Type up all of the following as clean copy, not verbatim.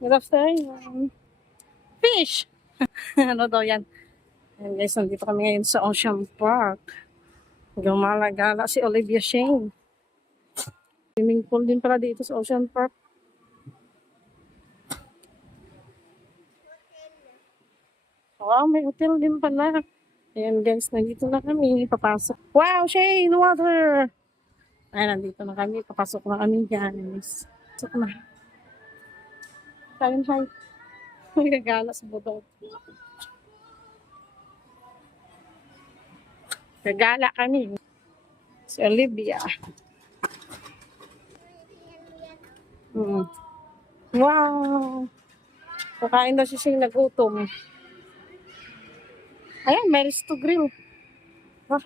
Good afternoon. Fish! Ano daw yan? Ayan guys, nandito kami ngayon sa Ocean Park. Gumala-gala si Olivia Shane. Swimming pool din pala dito sa Ocean Park. Wow, may hotel din pala. Ayan guys, nandito na kami. Papasok. Wow, Shane! Water! Ayan, nandito na kami. Papasok na kami guys. Pasok na. Sabi hi. Magagala sa butong. Gagala kami. Si Olivia. Wow! Kakain daw siya nagutom. Ayan, may resto grill. Ah.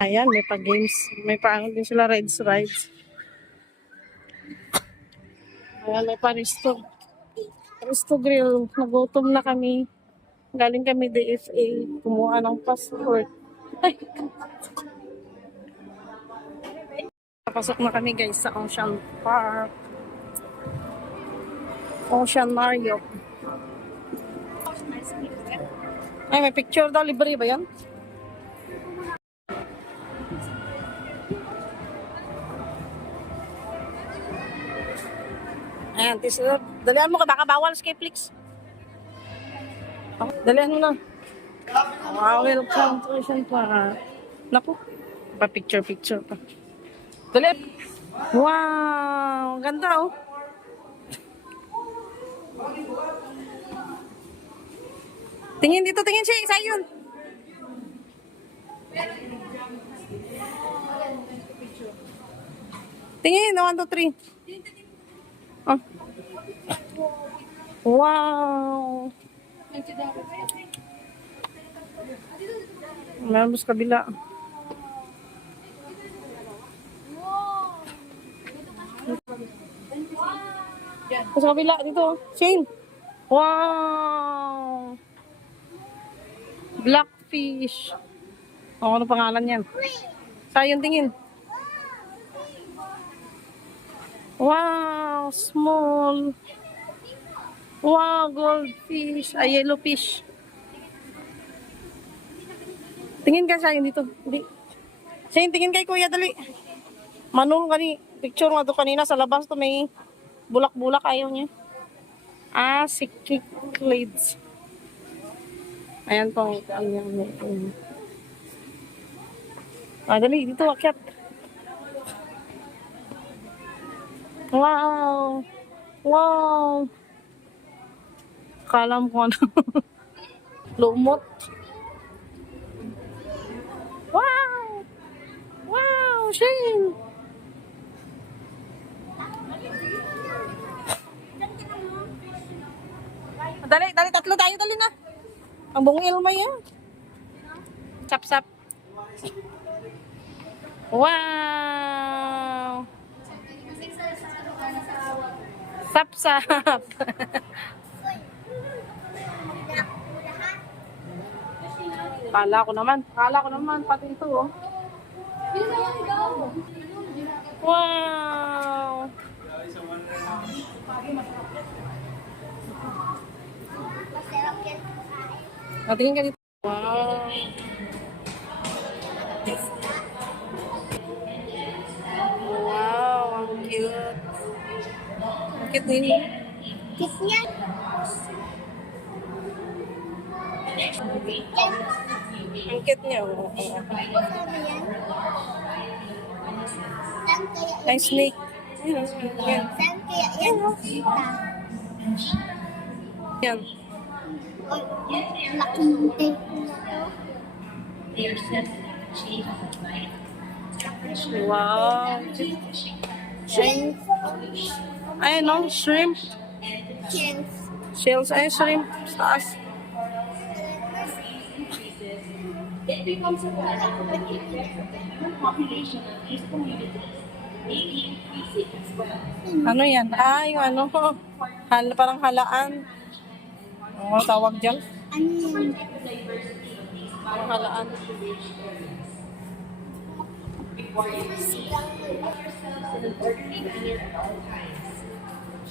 Ayan, may pa-games. May pa-ano din sila rides. Ayan, may pa-resto. Resto grill. Nagutom na kami. Galing kami DFA. Kumuha ng passport. Ay! Papasok na kami guys sa Ocean Park. Ocean Mario. Ay, may picture daw. Libre ba yan? Ayan, dalihan mo ka. Baka bawal sa K-Flix. Dalihan mo na. Wow, welcome to Ocean Park. Naku, pa-picture pa. Dali. Wow, ganda oh. Tingin dito, tingin siya. Isa yun. Tingin, 1, 2, 3. Oh. Wow. Meron sa kabila. Sa kabila dito. Shane. Wow. Blackfish. Oh, ano pangalan yan? Sayang tingin. Wow, small. Wow, goldfish. Ay, yellowfish. Tingin ka sayang dito. Hindi. Sayang, tingin kay kuya, dali. Manong kani. Picture nga to kanina sa labas to may bulak-bulak. Ayaw niya. Ah, si cichlids. Ayan po. Ah, dali. Dito, akyat. Wow. Wow. Kala mo kung ano. Lumot. Wow. Wow, Shane. Dali, tatlo tayo, dali na. Ang buong ilmay yan. Sap. Wow. Sap. Kala ko naman, pati ito oh. Wow. Natingin ka dito. Wow. Wow, ang cute. Ang cute nini. Cute niya. Ang cute niya. Oh. Ay, snake. Yan. Saan kaya yan? Yan. Laking tape na to. Wow. Shrimp. Ay, no, shrimp. Shells, ay, shrimp. Taas. Ano yan? Ah, yung ano, parang halaan. Ano tawag dyan? Ano yan? Parang halaan.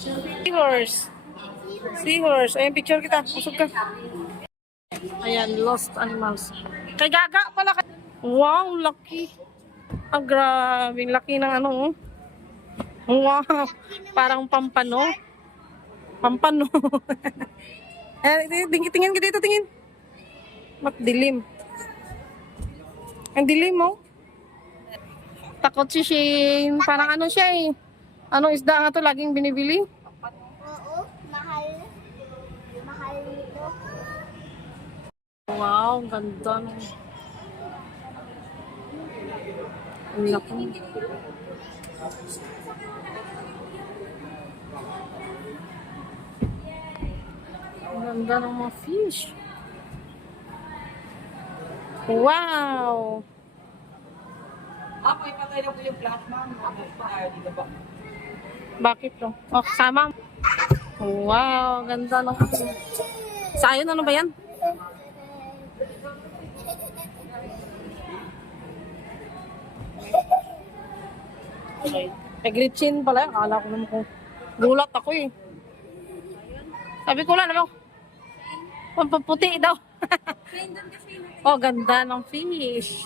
Seahorse. Seahorse. Ayan, picture kita. Usog ka. Ayan, lost animals. Kay Gaga pala. Wow, laki. Ang grabe. Laki ng ano. Oh. Wow. Parang pampano. Pampano. Tingin ka dito, tingin. Mat dilim. Ang dilim mo. Takot si Shane. Parang ano siya eh. Anong isda nga to laging binibili? Oo, mahal. Mahal nito. Wow, ganda no. Ang laki. Ang ganda ng mga fish. Wow! Ako, ipatay na ko yung plasma. Dito ba? Bakit to? Oh, kasama. Wow, ganda ng Sayon, ano ba yan? Egritchin pala. Akala ko naman ko. Gulat ako eh. Sabi ko lang, ano? Pampaputi daw. Oh, ganda ng fish.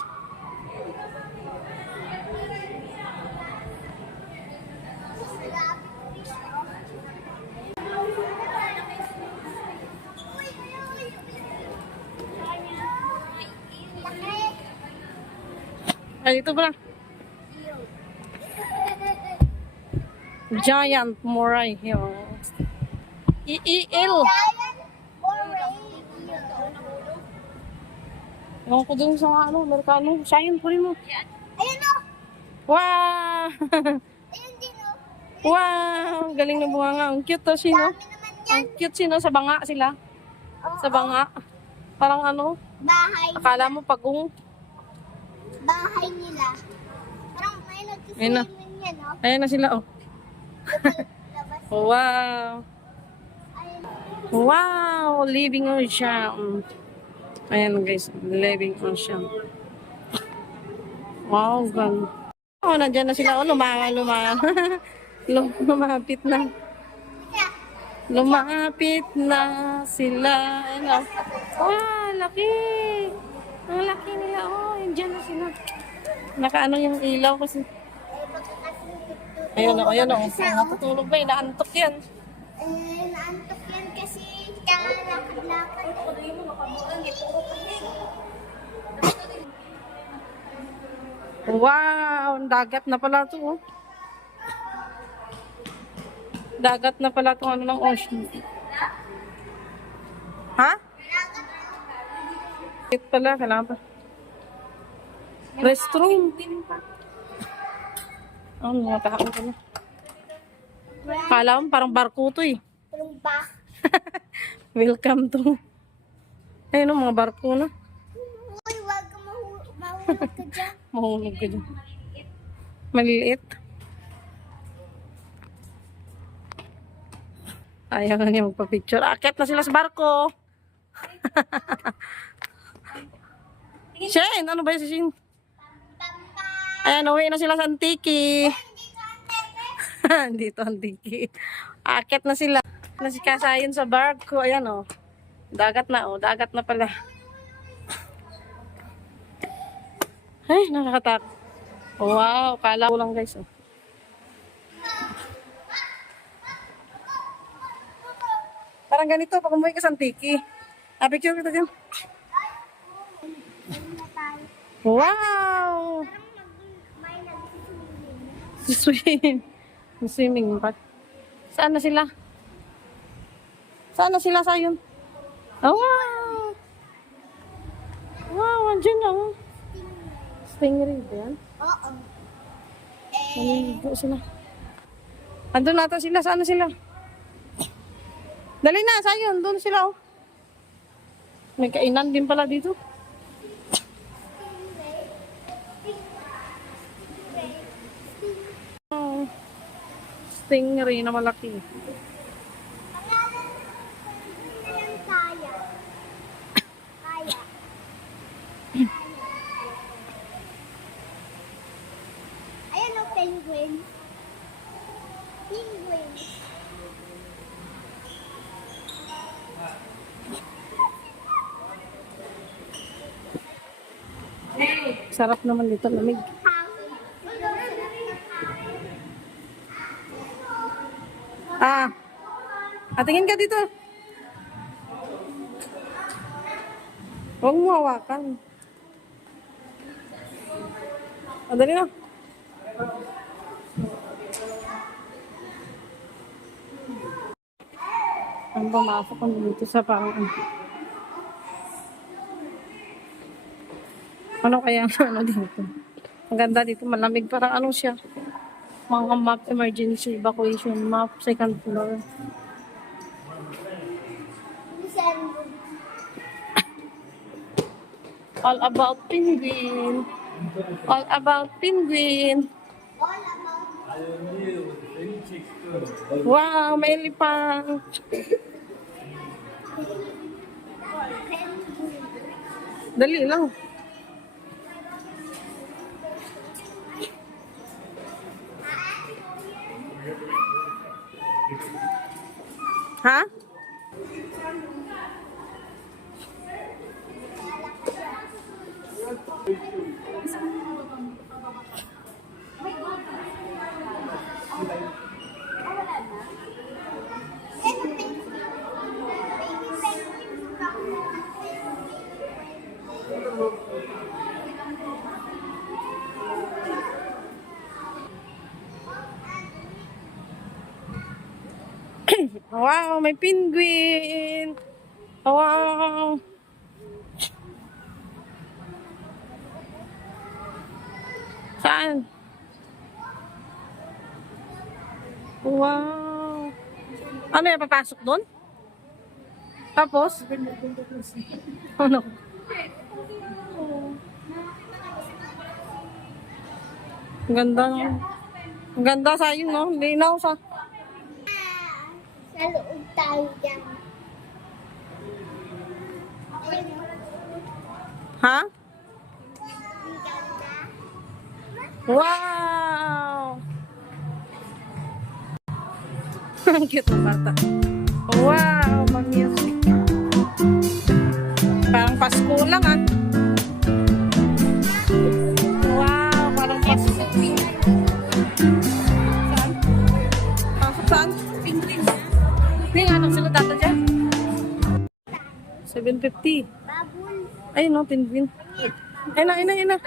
Ay, dito pala. Giant moray. EEL. Ewan ko dun sa ano, Amerikano. Sayon po rin mo. Ayun o. Wow! Ayun din o. Wow! Galing na bunganga. Ang cute to sino. Dami naman yan. Ang cute sino. Sa banga sila. Sa banga. Parang ano, Bahay. akala mo pagong. Bahay nila. Parang may Ayun na. nag-swimming yan o. Ayan na sila, oh. Labas. Wow! Ayun. Wow! Living ocean. Ayan guys, living ocean. Wow, gan. Oh, nandyan na sila. Oh, lumapit na. Lumapit na sila. Ano? Wow, laki. Ang laki nila. Oh, nandyan na sila. Nakaano yung ilaw kasi. Ayun o, ayun o. Natutulog ba? Inaantok yan. Naantok yan kasi lakad-lakad. Wow, dagat na pala to. Oh. Dagat na pala itong ano ng ocean. Ha? Ito pala, kailangan pa. Restroom. Oh, mga tahaon ko na. Kala mo parang barko to eh. Tulong ba? Welcome to. Ayun o, mga barko na. Uy, wag ka mahulog ka dyan. Mahulog ka dyan. Maliliit. Ayaw na niya magpa-picture. Akit na sila sa barko. Shane, ano ba yun si Shane? Ayan, uwi na sila sa Antiki. Dito Antiki. Akit na sila. Nasikasayin sa barko. Ayan o. Dagat na o. Dagat na pala. Ay, nakakatakot. Wow, kala ko lang guys. Oh. Parang ganito pag umuwi ka sa Antiki. Picture kita dyan. Wow! May nag-swimming. Swim. Swimming part. Saan na sila? Saan na sila sayon? Oh, wow! Wow, andyan na. Oh. Stingray ba yan? Oo. Naliligo sila. Andun nata sila. Saan na sila? Dali na, sayon. Doon sila, oh. May kainan din pala dito. Oh. Stingray na malaki. Ayan, kaya. Kaya. Ayan o, penguin. Penguin. Sarap naman dito, lamig. Ah, tingin ka dito. Huwag mo hawakan. Dali na. Ang pumasok kami dito sa parang ano kaya ano dito? Ang ganda dito, malamig. Parang ano siya? Mga map, emergency evacuation map, second floor. All about penguin. All about penguin. Wow, may elephant. Dali lang. Ha? Wow, may penguin. Wow. Saan? Wow. Ano yung papasok doon? Tapos? Ano? Ang ganda. Ang ganda sa yun, no? Linaw sa... Sa loob tayo dyan. Ha? Ang ganda. Wow! Ang cute ng bata. Wow, mag-music. Parang Pasko lang ah. Wow, parang Pasko. Saan? Pasok saan? Hindi nga nang sila data dyan. 750. Babul. Ay no, penguin. Ay na.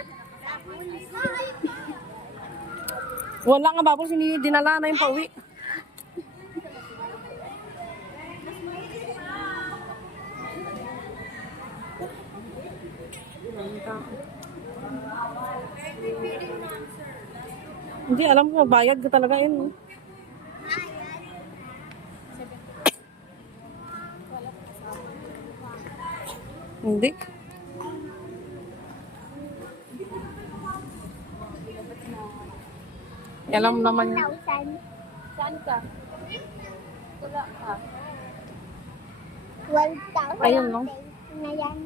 Wala nga babol, dinala na yung pauwi. Hindi, alam ko, bayad ka talaga yun. Hindi. Alam naman yun. Saan ka? Wala ka. 12,000. Ayun, no? Na yan.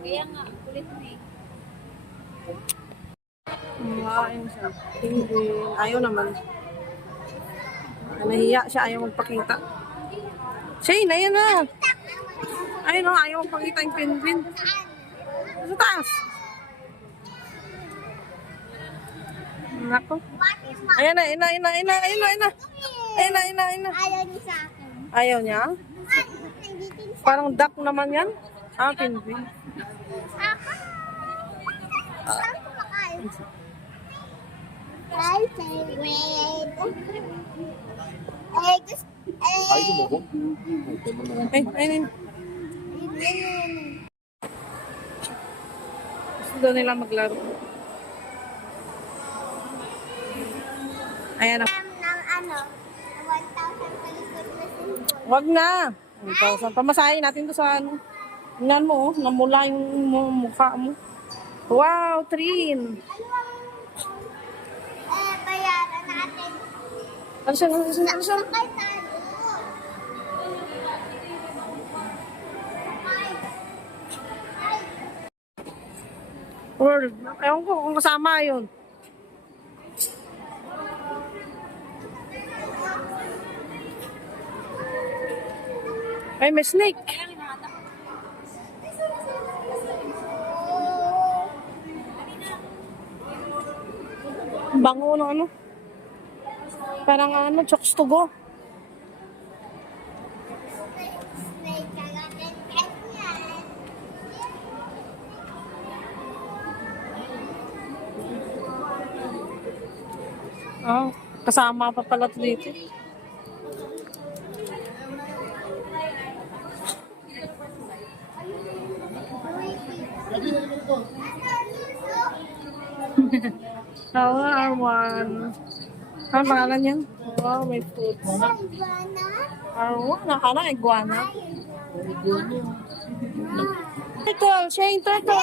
Kaya nga, kulit na eh. Ayun siya. Penguin. Ayaw naman. Nahiya siya, ayaw magpakita. Shane, ayun na. Ayun no, ayaw magpakita yung penguin. Sa taas. Nako. Ayan na. Ayaw niya sa akin. Ayaw niya? Parang duck naman yan. Ah, penguin. Saan ko makain? Ay, penguin. Eh, gusto... Ayun. Gusto daw nila maglaro. Ayan na. ng ano, 1,000 palikod na simbol. Wag na. 1,000. Pamasahin natin to sa ano. Tingnan mo, oh. Namula yung mukha mo. Wow, Trin. Bayaran natin. Ano siya? Sakay tayo. World. Ewan ko kung kasama yun. Ay, may snake. Ang bango ng ano. Parang ano, chokes to go. Snake, kagatin, ganyan. Kasama pa pala ito dito. Tawa R1. Ano pangalan yan? Wow, may food. Iguana. R1? Nakala, iguana. Turtle! Shane, turtle!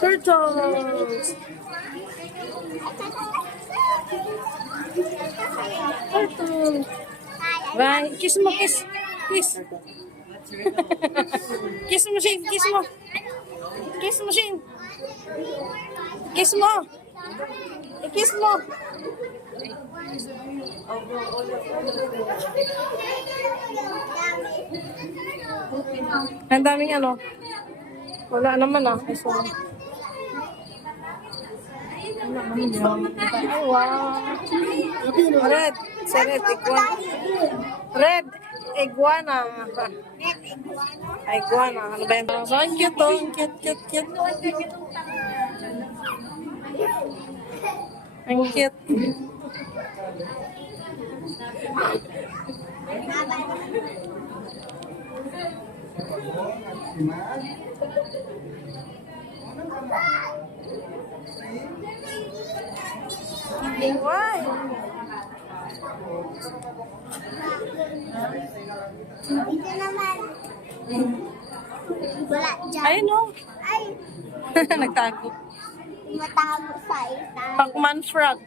Turtles! Turtle! Bye! Kiss mo, kiss! Kiss! Kiss mo, Shane! Kiss mo! Kiss mo, Shane! Kiss mo! I-kiss mo! Ang daming ano. Wala naman ah. Ay, sorry. Wala naman yun. Ay, wow. Red. Sa red iguana. Red iguana. Iguana. Ano ba yun? So, ang cute oh. Ang cute, cute, cute. Ang cute. Why? Ito naman. Wala dyan. Ayun oh. Ay, Nagtago. matago sa isa. Pacman frog.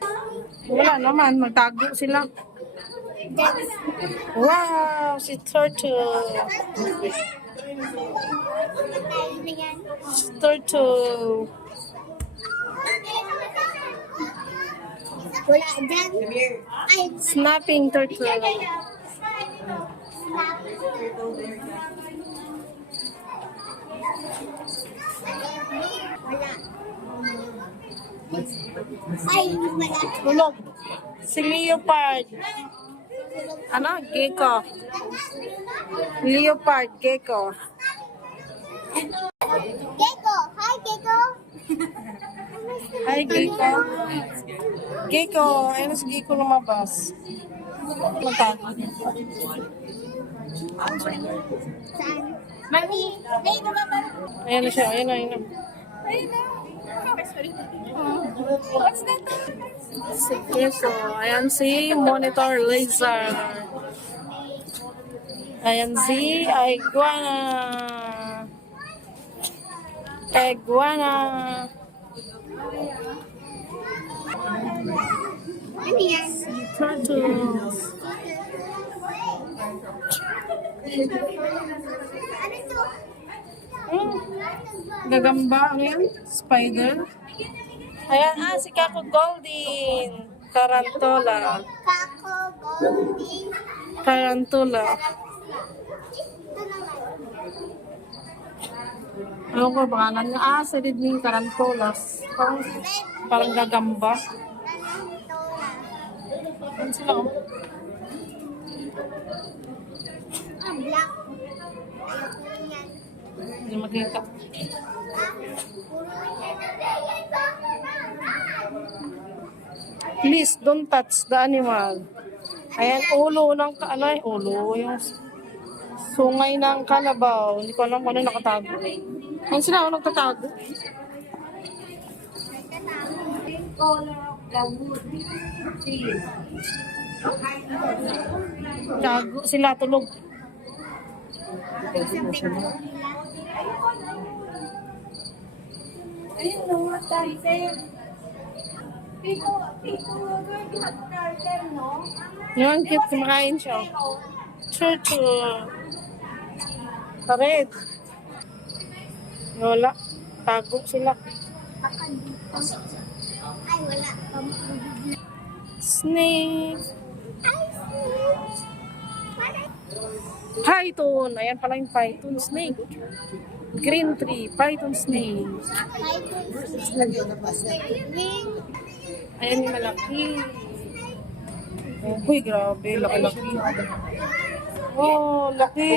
Wala naman. Magtago sila. That's Wow! Si turtle. Turtle. wala dyan. Ay, Snapping turtle. wala. Ay, wala. Tulog. Si leopard. Ano? Gecko. Leopard, gecko. Gecko! Hi, Gecko! Hi, gecko. Gecko. Ayun si gecko lumabas. Magtago. Saan? Mami, may naman. Ayan na siya. Ayun na, ayun na. Ayun na. What's that? Si Gecko. Ayan si monitor laser. Ayan si iguana. Iguana. Ano yan? Turtles. Ano ito? Gagamba. Ano yan? Spider. Ayan, si Kako Golden. Tarantula. Kako, Goldie. Tarantula. Ito naman. Ano ko pangalan niya? Si Ridney Tarantulas. Parang gagamba. Ito na. Ano sila? Black. Ayoko yan. Hindi makita. Please, don't touch the animal. Ayan, ulo ng ano ay ulo. Yung sungay ng kalabaw. Hindi ko alam kung ano nakatago. Ano sila ako nagtatago? Tago sila, tulog. Ayun na nga, turtle. Pico, turtle, no? Yung cute, kumakain siya. Turtle. Red. Wala. Tago sila. Baka dito. Ay, wala. Pampulig. Snake. Ay, snake. Python. Ayan pala yung python. Snake. Green tree, python snake. Wing. Ayan yung malaki. Uy, grabe, laki-laki. Oh, laki.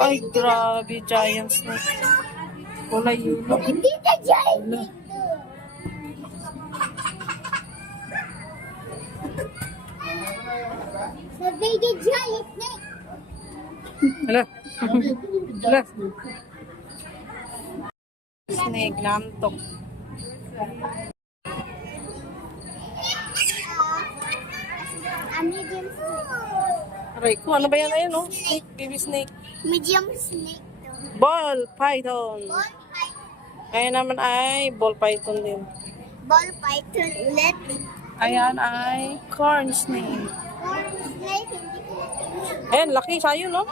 Ay, grabe, giant snake. Kulay yun. Hindi ka giant dito. Sabi ka giant snake. Hala. Hala. Snake, nantok. A medium snake. Aray ko, ano ba yan? Ayun, oh. Snake, baby snake. Medium snake to. Ball python. Ball python. Ayan naman ay ball python din. Ball python ulit. Ayan ay corn snake. Or snake, hindi ko Ayan, laki sayo, no?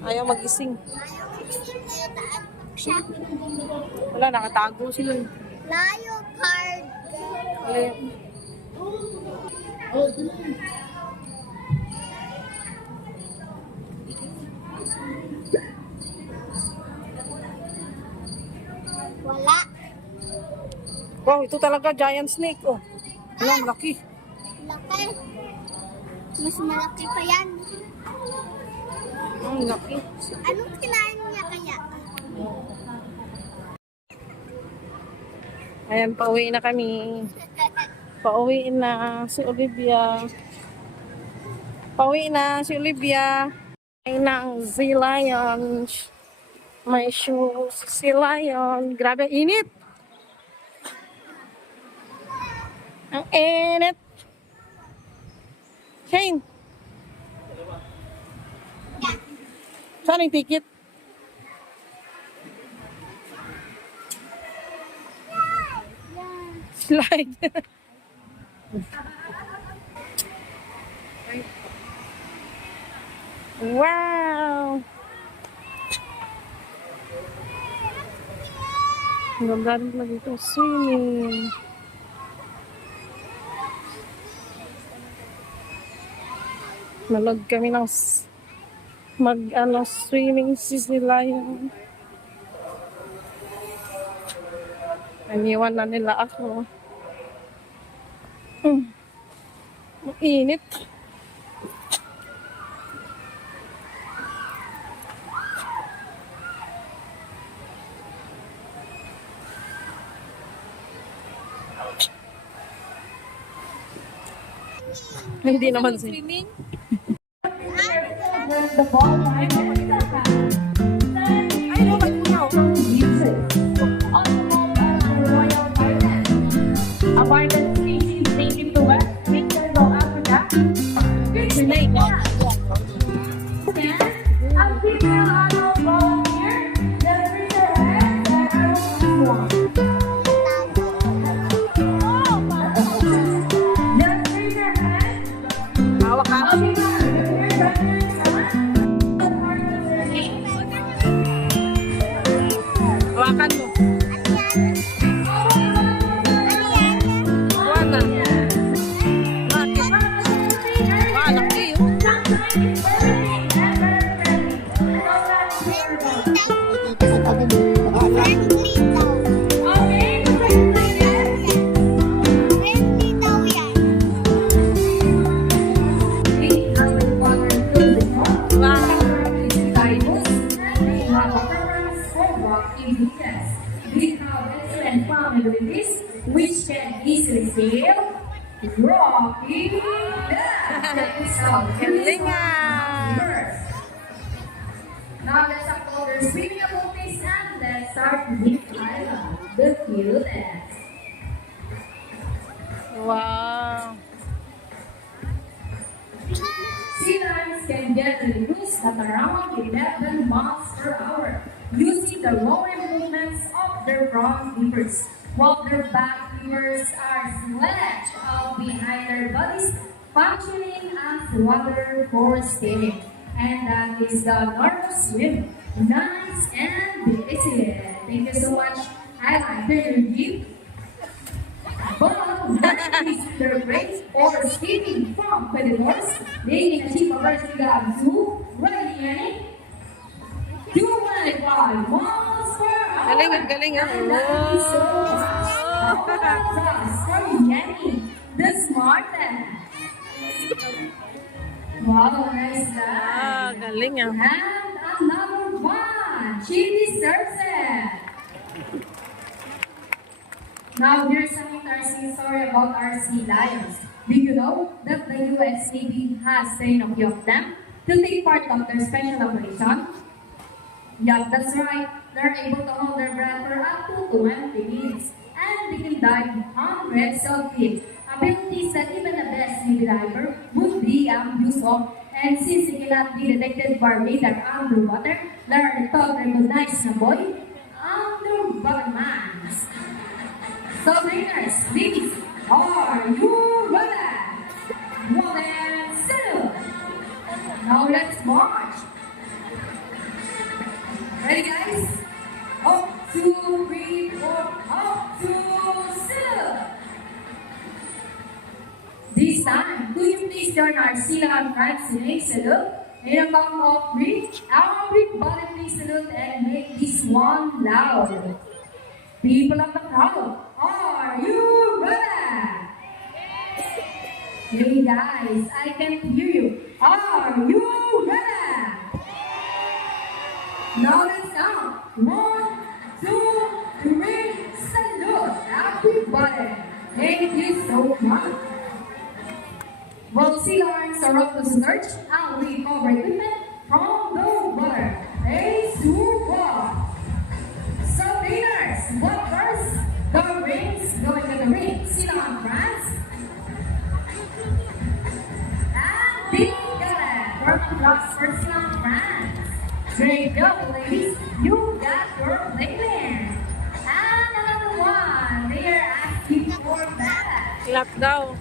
Ayaw magising. siya. Wala, nakatago sila. Leopard. Ayan. Wala. Wow, ito talaga giant snake, oh. Ayan, laki. Laki. Mas malaki pa yan. Ang laki. Anong kinain niya kaya? Ayan, pauwi na kami. Pauwi na si Olivia. Pauwi na si Olivia. Ay ng Sea Lion. May shoes. Sea Lion. Grabe, init. Ang init. Shane. Saan yung ticket? Slide. Wow! Ang ganda rin pala dito. Swimming. Nalog kami ng swimming sila yun. Aniwan na nila ako. Ang init. Hindi naman swimming. Ay, no, ba't mo Abundant species native to West Central Africa. Snake. And a female adult volunteer that brings her head that I will want. Just raise your hand. Hawak ka. A female volunteer that brings her head. Hawakan mo. Wala. Bakit? Wala, laki yun. Friendly daw. Okay, Friendly daw yan. which can easily sail, Rocky. Galing ah. First. Now let's upload the swimming about this and let's start with Island, the cutest. Wow. Sea lions can get the cruise at around 11 miles per hour using the lower movements of their front flippers, while their back flippers are sledged out behind their bodies, functioning as water for steering. And that is the normal swim. Nice and easy. Thank you so much. I like the review. but is their race or escaping from predators, they can achieve a first grab to ready Yanni. 2.5 miles per hour. Galing, ang galing, ah. And that is so fast for Yanni, the smartest. Wow, nice Ah, guy. galing ah. And another one. She deserves it. Now here's an interesting story about our sea lions. Did you know that the US Navy has trained a few of them to take part of their special operation? Yup, that's right. They're able to hold their breath for up to 20 minutes. And they can dive hundreds of feet. Abilities that even the best Navy diver would be used of. And since they cannot be detected by radar underwater, they're taught to recognize na boy underwater mans. So trainers, ladies, are you ready? Well then, settle. Now let's march. Ready guys? Up, 2, 3, 4, up, 2, settle. This time, could you please join our Sila and Friends in a salute? In a count of 3, everybody please salute and make this one loud. People of the crowd, are you ready? Hey guys, I can't hear you. Are you ready? Now let's count. 1, 2, 3, salute everybody. Thank you so much. Well, sea lions are off to search and recover equipment from the water. Hey, super! So, trainers, what first? The rings, going to the ring. Sea lion France. And they got it. Round of applause for Sea lion France. Great job, ladies. You got your playpen. And another one. They are asking for that. Clap daw.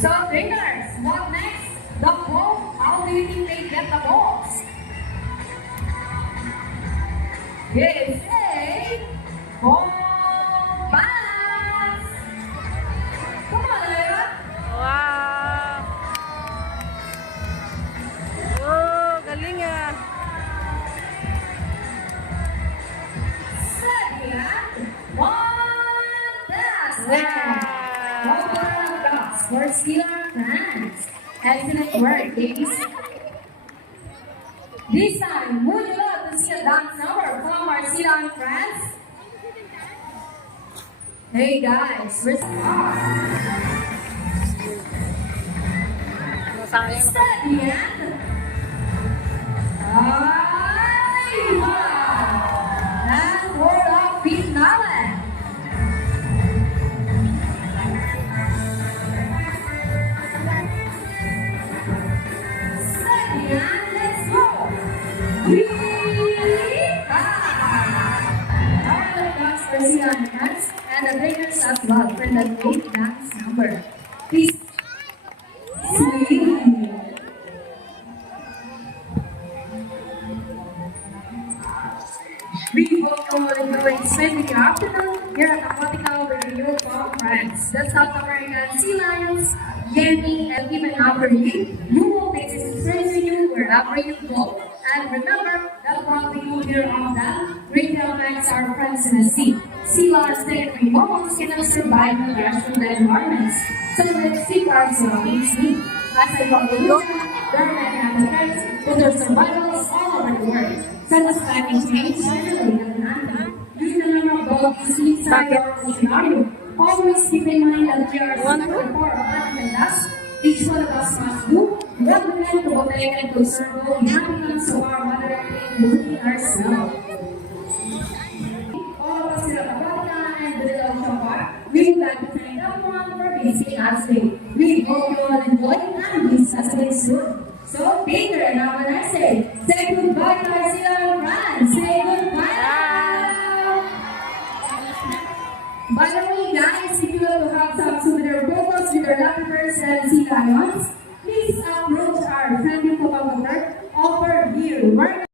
So, trainers, what next? The ball. How do you think they get the balls? It's a ball pass. Come on, Layla. Wow. Oh, galing ah. Second, one pass. Wow. For Steeler fans. Excellent work, ladies. This time, would you love to see a dance number from our Steeler friends? Hey guys, where's the car? Masayang. Steady and... Ay, wow! And for the finale. And let's go! All the dogs for Sila and Hans and the trainers as well for the great dance number. Please swing. We hope you will enjoy spending your afternoon here at Aquatica with your friends. The South American sea lions, Yanni, and even after you will take this experience with you wherever you go. And remember that what we do here on that, great elements are friends in the sea. Sea lions take free moments cannot survive in harsh environments. So let's keep our surroundings neat. As a conclusion, there are many applicants with their survivals all over the world. Such as climate change, generally and nothing. Use the number of both sleep side or scenario. Always keep in mind that we are super for abundant us. Each one of us must do recommend to protect and to serve the inhabitants of our mother including ourselves. All of us here at Aquatica and the Little Ocean Park, we would like to thank everyone for visiting us today. We hope you all enjoy and visit us again soon. So, Peter, and have a nice day. Say goodbye to our Sila friends. Say goodbye now. By the way, guys, if you want to have some souvenir photos with your lovely birds and sea lions, please approach our friendly photographer over here.